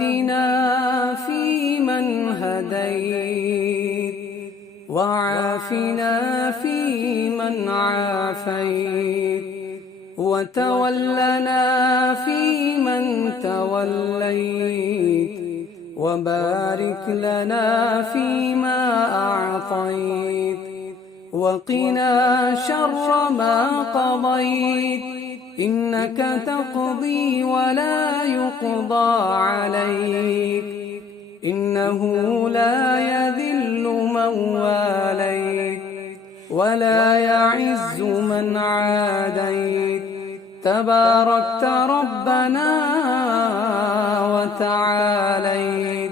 واهدنا فيمن هديت وعافنا فيمن عافيت وتولنا فيمن توليت وبارك لنا فيما أعطيت وقنا شر ما قضيت إنك تقضي ولا يقضى عليك إنه لا يذل من واليت ولا يعز من عاديت تباركت ربنا وتعاليت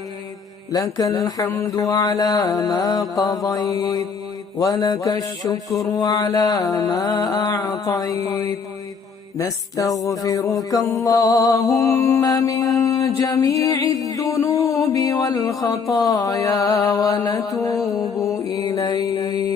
لك الحمد على ما قضيت ولك الشكر على ما أعطيت نستغفرك اللهم من جميع الذنوب والخطايا ونتوب إليك